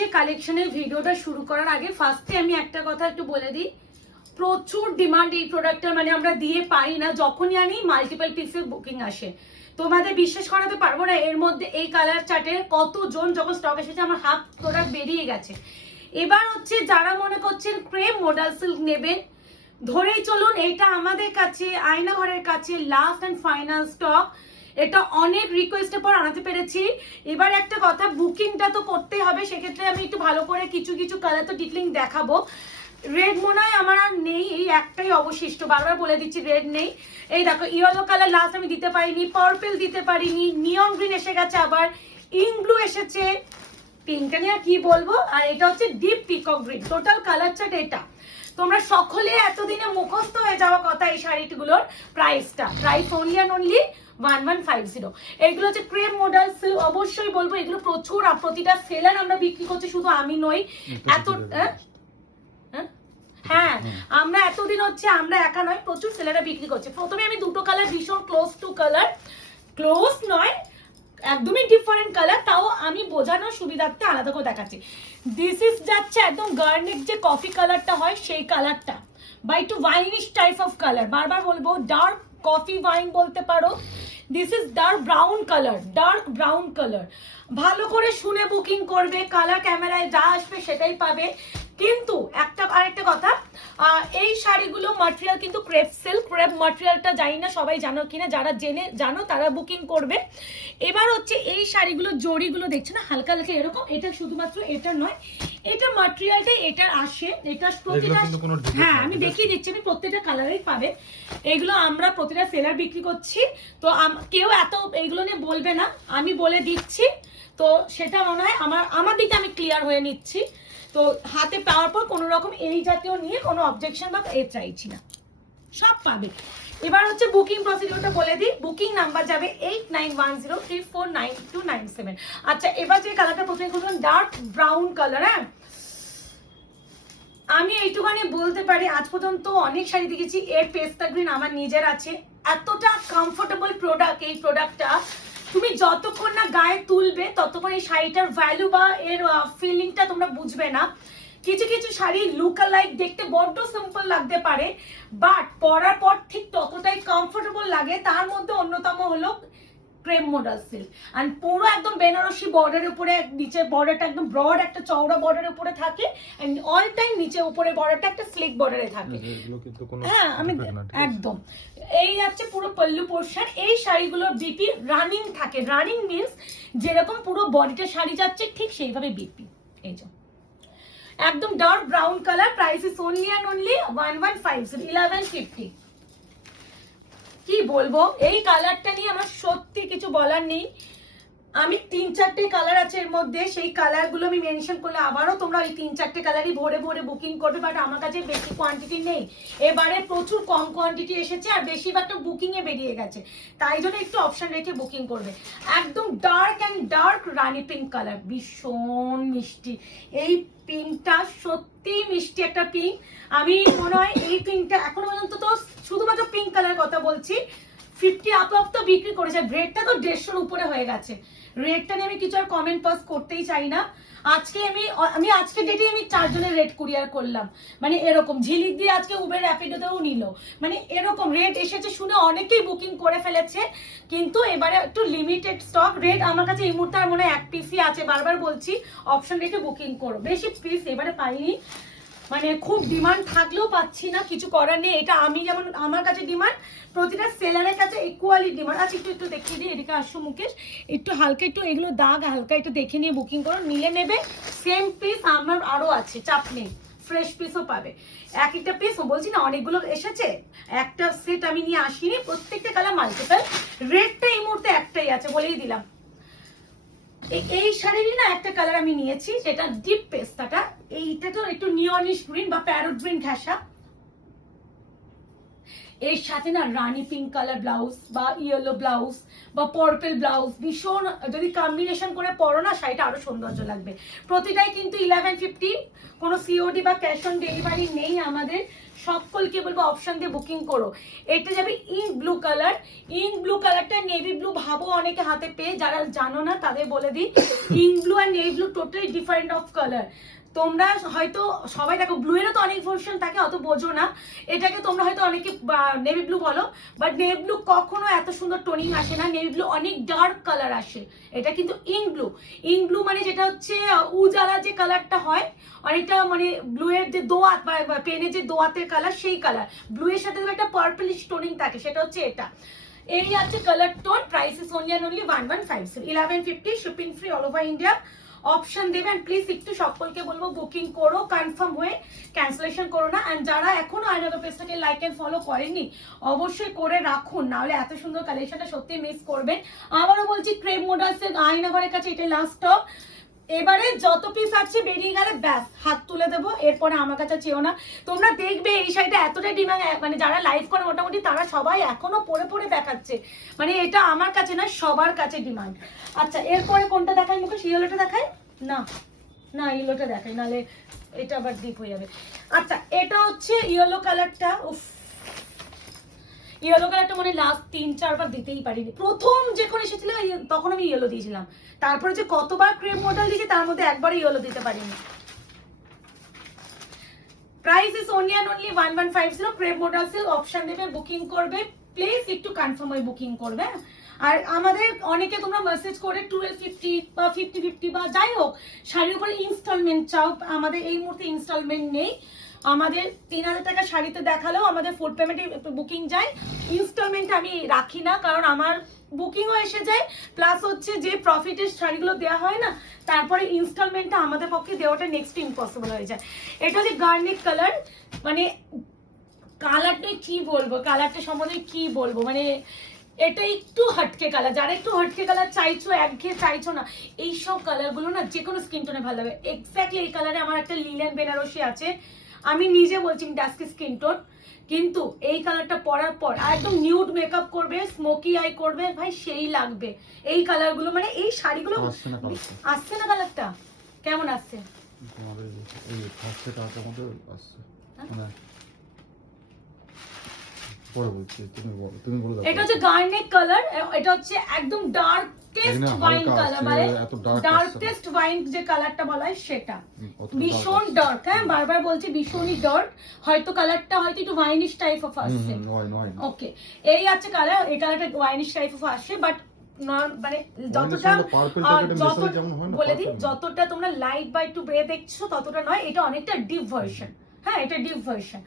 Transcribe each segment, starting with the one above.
যে কালেকশনের ভিডিওটা শুরু করার আগে ফার্স্টে আমি একটা কথা একটু বলে দিই, প্রচুর ডিমান্ড এই প্রোডাক্টটা, মানে আমরা দিয়ে পারি না, যখনই আনি মাল্টিপল পিসের বুকিং আসে। তোমাদের বিশ্বাস করাতে পারবো না, এর মধ্যে এই কালার চার্টের কতজন যখন স্টক এসেছে আমার হাফ প্রোডাক্ট বেরিয়ে গেছে। এবার হচ্ছে যারা মনে করছেন ক্রেপ মডাল সিল্ক নেবেন, ধরেই চলুন এটা আমাদের কাছে আয়নাঘরের কাছে লাস্ট অ্যান্ড ফাইনাল স্টক। এটা অনেক রিকোয়েস্টের পর আনাতে পেরেছি। এবার একটা কথা, বুকিংটা তো করতে হবে, সেক্ষেত্রে আমি একটু ভালো করে কিছু কিছু কালার তো ডিটেইলিং দেখাবো। রেড মনে হয় আমার আর নেই, এই একটাই অবশিষ্ট, বারবার বলে দিচ্ছি রেড নেই। এই দেখো ইয়েলো কালার লাস্ট আমি দিতে পারিনি, পার্পল দিতে পারিনি, নিয়ন গ্রিন এসে গেছে, আবার ইঙ্ক ব্লু এসেছে, পিঙ্কটা নিয়ে কি বলবো, আর এটা হচ্ছে deep peacock green. Total colour chart এটা। তোমরা সকলে এতদিনে মুখস্থ হয়ে যাওয়া কথা এই শাড়িগুলোর প্রাইসটা, প্রাইস অনলি অ্যান্ড অনলি 1150। এগুলো হচ্ছে ক্রেপ মডেল সিল্ক, অবশ্যই বলবো এগুলো প্রচুর, প্রতিটা সেলার আমরা বিক্রি করছি, শুধু আমি নই। এত হ্যাঁ আমরা এতদিন হচ্ছে আমরা একা নয়, প্রচুর সেলাররা বিক্রি করছে। প্রথমে আমি দুটো কালার ভীষণ ক্লোজ টু কালার, ক্লোজ নয় একদমই ডিফারেন্ট কালার, তাও আমি বোঝানোর সুবিধার্থে আলাদা করে দেখাচ্ছি। দিস ইজ যাচ্ছে একদম গার্নেট যে কফি কালারটা হয় সেই কালারটা, বা একটু ওয়াইনিশ টাইপ অফ কালার, বারবার বলবো ডার্ক কফি ওয়াইন বলতে পারো। This is dark brown colour, dark brown colour. ভালো করে শুনে বুকিং করবে, কালার ক্যামেরায় যা আসবে সেটাই পাবে। কিন্তু আরেকটা কথা, এই শাড়িগুলো মাটেরিয়াল কিন্তু ক্রেপ সিল্ক, ক্রেপ মাটেরিয়ালটা জানি না সবাই জানো কিনা, যারা জানো তারা বুকিং করবে। এবার হচ্ছে এই শাড়িগুলো জড়িগুলো দেখছে না হালকা হালকা এরকম, এটা শুধুমাত্র এটা নয়, এটা মাটেরিয়ালটাই এটার আসে, এটা প্রতিটা, হ্যাঁ আমি দেখিয়ে দিচ্ছি, আমি প্রত্যেকটা কালারেই পাবে। এগুলো আমরা প্রতিটা সেলার বিক্রি করছি, তো কেউ এত এইগুলো নিয়ে বলবে না, আমি বলে দিচ্ছি। তো সেটা মনে হয় আমার দিকে আমি ক্লিয়ার হয়ে নিচ্ছি। তো হাতে পাওয়ার পর কোনো রকম এই জাতীয় নিয়ে কোনো অবজেকশন বা চাইছি না, সব পাবে। এবার হচ্ছে বুকিং প্রসিডিউরটা বলে দিই। বুকিং নাম্বার যাবে 8910349297। আচ্ছা এবার যে কালারটা প্রথমে খুলবেন, ডার্ক ব্রাউন কালার। হ্যাঁ আমি এইটুখানি বলতে পারি, আজ পর্যন্ত অনেক শাড়ি দেখেছি, এর পেস্তা গ্রিন আমার নিজের আছে। এতটা কমফোর্টেবল প্রোডাক্ট এই প্রোডাক্টটা, তুমি যতক্ষণ না গায়ে তুলবে ততক্ষণ এই শাড়িটার ভ্যালু বা এর ফিলিংটা তোমরা বুঝবে না। কিছু কিছু শাড়ি লুক লাইক দেখতে বড্ড সিম্পল লাগতে পারে, বাট পরার পর ঠিক ততটাই কমফোর্টেবল লাগে। তার মধ্যে অন্যতম হলো ক্রেপ মডেল সিল্ক, আর পুরো একদম বেনারসি বর্ডারের উপরে, নিচে বর্ডারটা একদম ব্রড একটা চওড়া বর্ডারের উপরে থাকে, এন্ড অল টাইম নিচে উপরে বর্ডারটা একটা স্লিক বর্ডারে থাকে। হ্যাঁ আমি একদম, এই হচ্ছে পুরো পল্লু পোর্শন। এই শাড়িগুলোর বিপি রানিং থাকে, রানিং মিন্স যেরকম পুরো বডিটা শাড়ি যাচ্ছে ঠিক সেইভাবে বিপি। এই যে একদম dark brown colour, price is only and only 1150, 1150। কি বলবো, এই কালারটা নিয়ে আমার সত্যি কিছু বলার নেই। আমি 3-4টে কালার আছে এর মধ্যে, সেই কালারগুলো আমি মেনশন করলে আবারও তোমরা ওই 3-4টে কালারই ভরে ভরে বুকিং করবে, বাট আমার কাছে বেশি কোয়ান্টিটি নেই, এবারে প্রচুর কম কোয়ান্টিটি এসেছে, আর বেশিরভাগটা বুকিংয়ে বেরিয়ে গেছে, তাই জন্য একটু অপশন রেখে বুকিং করবে। একদম dark and dark Rani pink colour, ভীষণ মিষ্টি এই পিঙ্কটা, সত্যি মিষ্টি একটা পিঙ্ক। আমি মনে হয় এই পিঙ্কটা এখনো পর্যন্ত তো শুধুমাত্র পিঙ্ক কালার কথা বলছি 50 আপ তো বিক্রি করেছে, রেটটা তো 150-র উপরে হয়ে গেছে। রেটটা নিয়ে আমি কিছু আর কমেন্ট পাস করতেই চাই না। আজকে আমি আজকে ডেটে আমি 4 জনের রেট কুরিয়ার করলাম, মানে এরকম ঝিলিক দিয়ে আজকে উবের র্যাপিডোতেও নিল, মানে এরকম রেট এসেছে শুনে অনেকেই বুকিং করে ফেলেছে। কিন্তু এবারে একটু লিমিটেড স্টক, রেট আমার কাছে এই মুহূর্তে আর মনে হয় 1 পিসই আছে, বারবার বলছি অপশন রেখে বুকিং করো, বেশি পিস এবারে পাইনি, মানে খুব ডিমান্ড থাকলেও পাচ্ছি না, কিছু করার নেই। এটা আমি যেমন আমার কাছে ডিমান্ড, প্রতিটা সেলারের কাছে ইকুয়ালি ডিমান্ড আছে। একটু দেখিয়ে দিই, এদিকে আসো মুকেশ, একটু হালকা একটু এগুলো দাগ হালকা একটু দেখে নিয়ে বুকিং করো, নিলে নেবে। সেম পিস আমার আরও আছে, চাপ নেই, ফ্রেশ পিসও পাবে। এক একটা পিস বলছি না অনেকগুলো এসেছে, একটা সেট আমি নিয়ে আসিনি, প্রত্যেকটা কালার মাল্টিপল। রেটটা এই মুহূর্তে একটাই আছে বলেই দিলাম। এই শাড়িরই না একটা কালার আমি নিয়েছি, যেটা ডিপ পেস্তাটা, এইটা তো একটু নিয়নিশ গ্রিন বা প্যারোট গ্রিন ঘেঁষা। এর সাথে না রানি পিঙ্ক কালার ব্লাউজ বা ইয়েলো ব্লাউজ বা পার্পল ব্লাউজ ভীষণ যদি কম্বিনেশন করে পরো না শাড়িটা আরো সৌন্দর্য লাগবে। প্রতিটাই কিন্তু 1150, কোনো সিওডি বা ক্যাশ অন ডেলিভারি নেই আমাদের। সকলকে বলবো অপশন দিয়ে বুকিং করো। এটা যাবে ink blue colour. Ink blue কালারটা নেভি ব্লু ভাবো অনেকে হাতে পেয়ে, যারা জানো না তাদের বলে দিই, ইঙ্ক ব্লু আর navy blue totally different of colour. তোমরা হয়তো সবাই দেখো ব্লু এরও তো অনেক ভার্সন থাকে, অত বোঝো না। এটাকে তোমরা হয়তো অনেকে নেভি ব্লু বলো, বাট নেভি ব্লু কখনো এত সুন্দর টোনিং আসে না, নেভি ব্লু অনেক ডার্ক কালার আসে। এটা কিন্তু ইঙ্ক ব্লু। ইঙ্ক ব্লু মানে যেটা হচ্ছে উজালা যে কালারটা হয়, অনেকটা মানে ব্লু এর যে দোয়াত বা পেনের যে দোয়াতের কালার সেই কালার। ব্লু এর সাথে একটা পার্পলিশ টোনিং থাকে, সেটা হচ্ছে এটা। এই আছে colour tone. Price is only and only 1150, 1150, shipping free all over India. Option দেবেন প্লিজ, একটু সকলকে বলবো বুকিং করো, কনফার্ম হয়ে ক্যান্সেলেশন করো না। অ্যান্ড যারা এখনো আয়নাগর পেজটাকে লাইক এন্ড ফলো করেননি অবশ্যই করে রাখুন, নাহলে এত সুন্দর কালেকশনটা সত্যি মিস করবেন। আবারও বলছি ক্রেপ মডেলসের আয়নাগরের কাছে এটাই লাস্ট স্টক। এবারে যত পিস আছে বেরিয়ে গেলে ব্যাস হাত তুলে দেবো, এরপরে আমার কাছে চেয়েও না। তোমরা দেখবে এই শাড়িটা এতটাই ডিমান্ড, মানে যারা লাইভ করে মোটামুটি তারা সবাই এখনো পরে পরে দেখাচ্ছে, মানে এটা আমার কাছে না সবার কাছে ডিমান্ড। আচ্ছা এরপরে কোনটা দেখাই মুখে? ইয়েলোটা দেখাই না, না ইয়েলোটা দেখাই, নাহলে এটা আবার ডিপ হয়ে যাবে। আচ্ছা এটা হচ্ছে ইয়েলো কালারটা। উফ, ইয়েলো কালারটা মানে লাস্ট 3-4 বার দিতেই পারিনি। প্রথম যখন এসেছিল তখন আমি ইয়েলো দিয়েছিলাম, তারপরে যে কতবার ক্রেপ মডেল দিয়েছি তার মধ্যে একবারও ইয়েলো দিতে পারিনি। Price is only and only 1150। Crepe model silk option দেবে, বুকিং করবে প্লিজ, একটু কনফার্ম হয়ে বুকিং করবে। আর আমাদের অনেকে তোমরা মেসেজ করে 1250 বা 5050 বা যাই হোক শাড়ির উপরে ইনস্টলমেন্ট চাও, আমাদের এই মুহূর্তে ইনস্টলমেন্ট নেই। আমাদের 3000 টাকা শাড়িতে দেখালেও আমাদের ফুড পেমেন্টে বুকিং যায়, ইনস্টলমেন্ট আমি রাখি না, কারণ আমার বুকিংও এসে যায়, প্লাস হচ্ছে যে প্রফিটের শাড়িগুলো দেওয়া হয় না তারপরে ইনস্টলমেন্টটা আমাদের পক্ষে দেওয়াটা নেক্সট ইম্পসিবল হয়ে যায়। এটা হচ্ছে গার্নেট কালার, মানে কালারটা কি বলবো, কালারটা সম্বন্ধে কি বলবো, মানে এটা একটু হটকে কালার। যারা একটু হটকে কালার চাইছো, একঘেয়ে চাইছো না, এইসব কালারগুলো না যে কোনো স্কিন টোনে ভালো লাগে। এক্স্যাক্টলি এই কালারে আমার একটা লিলেন বেনারসি আছে, আমি নিজে বলছি ডাস্কি স্কিন টোন, কিন্তু এই কালারটা পরার পর একদম নিউড মেকআপ করবে, স্মোকি আই করবে, ভাই সেই লাগবে এই কালারগুলো। মানে এই শাড়িগুলো আসছে না, কালারটা কেমন আসছে? এটা হচ্ছে গার্নেট কালার, এটা হচ্ছে একদম ডার্কেস্ট ওয়াইন কালার, মানে ডার্কেস্ট ওয়াইন যে কালারটা বলা হয় সেটা, ভীষণ ডার্ক। হ্যাঁ বারবার বলছি ভীষণই ডার্ক, হয়তো কালারটা হয়তো একটু ওয়াইনিশ টাইপ অফ আসছে। ওকে এই আছে কালার, এই কালারটা ওয়াইনিশ টাইপ অফ আসছে, বাট মানে যতটা বলে দিই, যতটা তোমরা লাইট বা একটু গ্রে দেখছো ততটা নয়, এটা অনেকটা ডিপ ভার্সন। হ্যাঁ এটা ডিপ ভার্সন।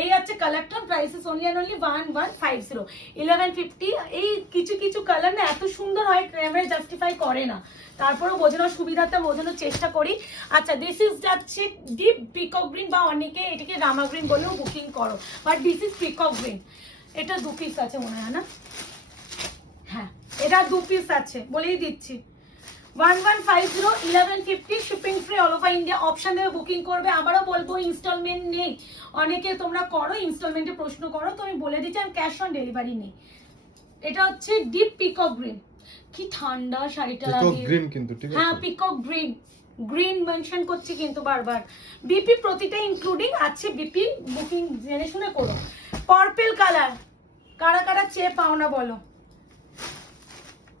এই আছে কালারটা। Price is only and only 1150, 1150। এই কিছু কিছু কালার না এত সুন্দর হয় ক্যামেরা জাস্টিফাই করে না, তারপরেও বোঝানোর সুবিধাটা বোঝানোর চেষ্টা করি। আচ্ছা দিস ইজ যাচ্ছে ডিপ পিকক গ্রিন, বা অনেকে এটাকে রামা গ্রিন বলেও বুকিং করো, but this is peacock green. এটা 2 পিস আছে মনে হয় না? হ্যাঁ এটা 2 পিস আছে বলেই দিচ্ছি। 1150, 1150, shipping free all over India. Option দেবে বুকিং করবে। আবারও বলবো ইনস্টলমেন্ট নেই, অনেকে তোমরা করো ইনস্টলমেন্টে প্রশ্ন করো, তো আমি বলে দিচ্ছি আমি ক্যাশ অন ডেলিভারি নেই। এটা হচ্ছে ডিপ পিকক গ্রিন, কি ঠান্ডা শাড়িটা লাগে। পিকক গ্রিন কিন্তু ঠিক আছে, হ্যাঁ পিকক গ্রিন, গ্রিন মেনশন করছি কিন্তু বারবার। বিপি প্রতিটা ইনক্লুডিং আছে, বিপি বুকিং জেনে শুনে করো। পার্পল কালার কারা কারা চেয়ে পাও না বলো,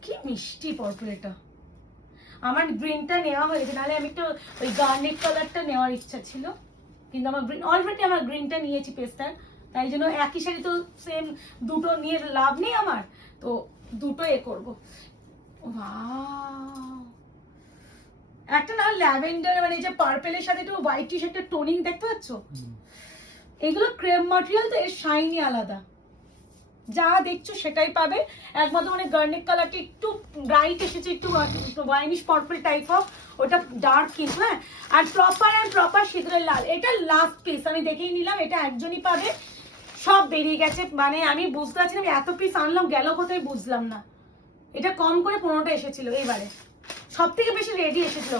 কি মিষ্টি পার্পল। এটা আমার গ্রিনটা নেওয়া হয়েছে, নাহলে আমি একটু ওই গার্নেট কালারটা নেওয়ার ইচ্ছা ছিল, কিন্তু আমার গ্রিন অলরেডি আমার গ্রিনটা নিয়েছি পেস্টার, তাই জন্য একই শাড়ি তো সেম দুটো নিয়ে লাভ নেই আমার, তো দুটো এ করবো। একটা না ল্যাভেন্ডার, মানে যে পার্পেলের সাথে একটু হোয়াইট টি শার্টের টোনিং দেখতে পাচ্ছ, এগুলো ক্রেপ ম্যাটেরিয়াল তো এর শাইনি আলাদা, যা দেখছো সেটাই পাবে। একমাত্র মানে গার্নেট কালারটা একটু ব্রাইট এসেছে, একটু ওয়াইনিশ পার্পল টাইপ অফ, ওটা ডার্ক কিন্তু। হ্যাঁ আর প্রপার সিঁদুরের লাল, এটা লাস্ট পিস আমি দেখেই নিলাম, এটা একজনই পাবে, সব বেরিয়ে গেছে। মানে আমি বুঝতে পারছি না আমি এত পিস আনলাম গেল কোথায় বুঝলাম না। এটা কম করে 15টা এসেছিল এইবারে, সব থেকে বেশি রেডি এসেছিল,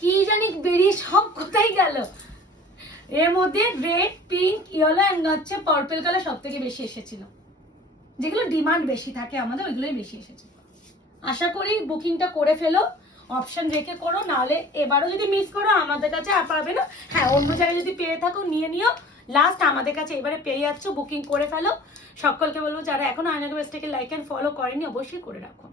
কি জানি বেরিয়ে সব কোথায় গেল। এর মধ্যে রেড, পিঙ্ক, ইয়েলো অ্যান্ড হচ্ছে পার্পল কালার সব থেকে বেশি এসেছিল, যেগুলো ডিমান্ড বেশি থাকে আমাদের ওইগুলোই বেশি এসেছে। আশা করি বুকিংটা করে ফেলো, অপশন রেখে করো, নাহলে এবারও যদি মিস করো আমাদের কাছে আর পাবে না। হ্যাঁ, অন্য জায়গায় যদি পেয়ে থাকো নিয়ে নিও, লাস্ট আমাদের কাছে এবারে পেয়ে যাচ্ছ, বুকিং করে ফেলো। সকলকে বলবো যারা এখনো আয়নাকে বেস্টকে লাইক অ্যান্ড ফলো করেনি অবশ্যই করে রাখো।